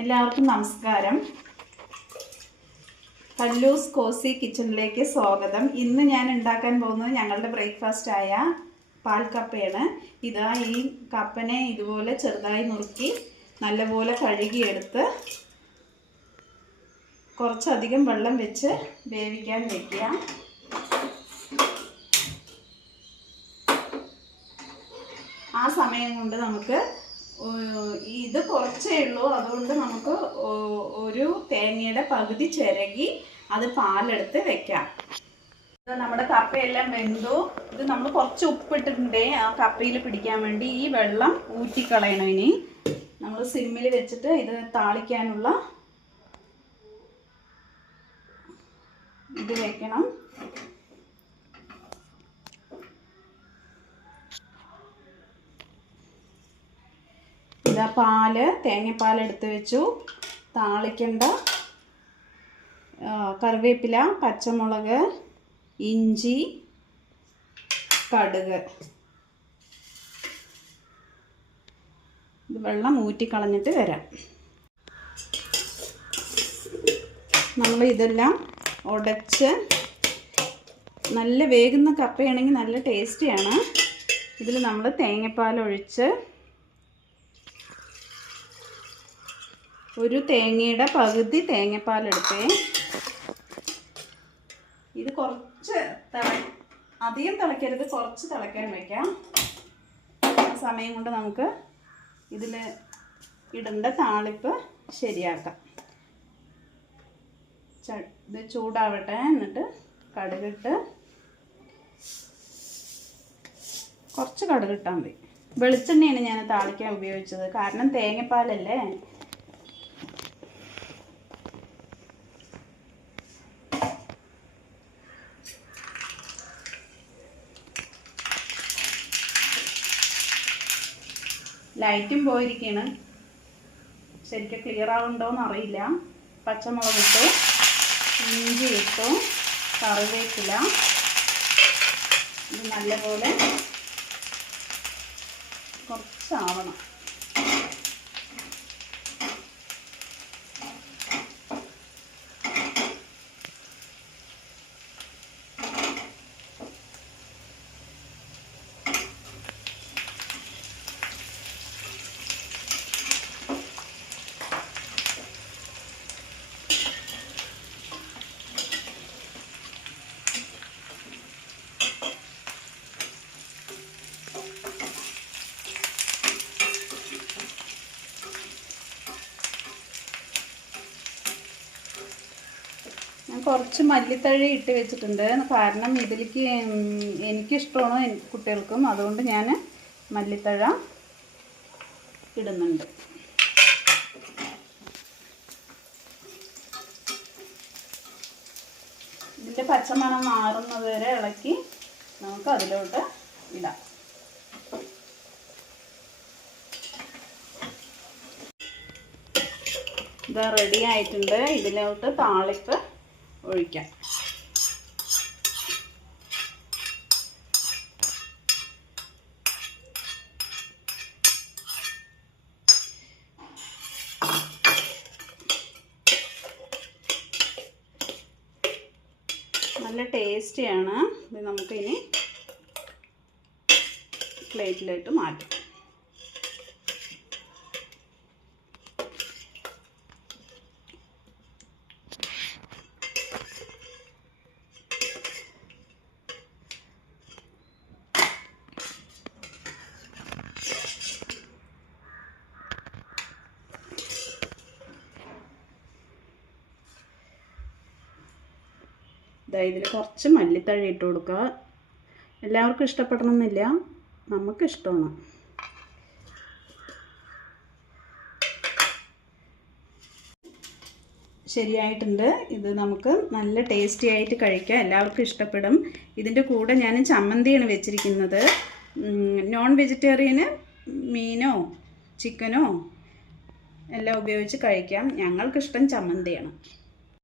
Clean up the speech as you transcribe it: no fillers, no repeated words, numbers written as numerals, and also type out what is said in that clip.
എല്ലാവർക്കും നമസ്കാരം. കല്ലൂസ് കോസി കിച്ചണിലേക്ക് സ്വാഗതം. ഇന്ന് ഞാൻ ഉണ്ടാക്കാൻ പോകുന്നത് ഞങ്ങളുടെ ബ്രേക്ക്ഫാസ്റ്റ് ആയ പാൽക്കപ്പയാണ്. ഇതാ ഈ കപ്പനെ ഇതുപോലെ ചെറുതായി നുറുക്കി നല്ലപോലെ കഴുകിയെടുത്ത് കുറച്ചധികം വെള്ളം വെച്ച് വേവിക്കാൻ വയ്ക്കുക. ആ സമയം കൊണ്ട് നമുക്ക് ഇത് കുറച്ചേ ഉള്ളൂ, അതുകൊണ്ട് നമുക്ക് ഒരു തേങ്ങയുടെ പകുതി ചിരകി അത് പാലെടുത്ത് വെക്കാം. നമ്മുടെ കപ്പയെല്ലാം വെന്തു. ഇത് നമ്മൾ കുറച്ച് ഉപ്പിട്ടിട്ടുണ്ട് ആ കപ്പയിൽ പിടിക്കാൻ വേണ്ടി. ഈ വെള്ളം ഊറ്റിക്കളയണം. ഇനി നമ്മൾ സിമ്മിൽ വെച്ചിട്ട് ഇത് താളിക്കാനുള്ള ഇത് വെക്കണം. ഇതാ തേങ്ങാപ്പാൽ എടുത്ത് വെച്ചു. താളിക്കേണ്ട കറിവേപ്പില, പച്ചമുളക്, ഇഞ്ചി, കടുക്. ഇത് വെള്ളം ഊറ്റിക്കളഞ്ഞിട്ട് വരാം. നമ്മൾ ഇതെല്ലാം ഉടച്ച് നല്ല വേകുന്ന കപ്പയാണെങ്കിൽ നല്ല ടേസ്റ്റിയാണ്. ഇതിൽ നമ്മൾ തേങ്ങാപ്പാൽ ഒഴിച്ച് ഒരു തേങ്ങയുടെ പകുതി തേങ്ങാപ്പാലെടുത്തേ. ഇത് കുറച്ച് അധികം തിളയ്ക്കരുത്, കുറച്ച് തിളയ്ക്കാൻ വയ്ക്കാം. ആ സമയം കൊണ്ട് നമുക്ക് ഇതിൽ ഇടേണ്ട താളിപ്പ് ശരിയാക്കാം. ഇത് ചൂടാവട്ടെ. എന്നിട്ട് കടുകിട്ട് കുറച്ച് കടുകിട്ടാൽ മതി. വെളിച്ചെണ്ണയാണ് ഞാൻ താളിക്കാൻ ഉപയോഗിച്ചത്, കാരണം തേങ്ങാപ്പാലല്ലേ. ലൈറ്റും പോയിരിക്കുകയാണ്, ശരിക്കും ക്ലിയർ ആവുന്നുണ്ടോയെന്ന് അറിയില്ല. പച്ചമുളക് ഇട്ടു, ഇഞ്ചി ഇട്ടു, കറിവേപ്പില. ഇത് നല്ലപോലെ കുറച്ചാവണം. കുറച്ച് മല്ലിത്തഴ ഇട്ട് വെച്ചിട്ടുണ്ട്, കാരണം ഇതിലേക്ക് എനിക്കിഷ്ടമാണ്, കുട്ടികൾക്കും. അതുകൊണ്ട് ഞാൻ മല്ലിത്തഴ ഇടുന്നുണ്ട്. ഇതിൻ്റെ പച്ചമണം മാറുന്നത് വരെ ഇളക്കി നമുക്ക് അതിലോട്ട് ഇടാം. ഇത് റെഡി ആയിട്ടുണ്ട്. ഇതിലോട്ട് താളിപ്പ് ഒഴിക്കാം. നല്ല ടേസ്റ്റിയാണ്. ഇത് നമുക്കിനി പ്ലേറ്റിലോട്ട് മാറ്റാം. ഇതിൽ കുറച്ച് മല്ലിത്തഴ ഇട്ട് കൊടുക്കുക. എല്ലാവർക്കും ഇഷ്ടപ്പെടണമെന്നില്ല, നമുക്കിഷ്ടമാണ്. ശരിയായിട്ടുണ്ട്. ഇത് നമുക്ക് നല്ല ടേസ്റ്റി ആയിട്ട് കഴിക്കാം, എല്ലാവർക്കും ഇഷ്ടപ്പെടും. ഇതിൻ്റെ കൂടെ ഞാൻ ചമ്മന്തിയാണ് വെച്ചിരിക്കുന്നത്. നോൺ വെജിറ്റേറിയന് മീനോ ചിക്കനോ എല്ലാം ഉപയോഗിച്ച് കഴിക്കാം. ഞങ്ങൾക്കിഷ്ടം ചമ്മന്തിയാണ്.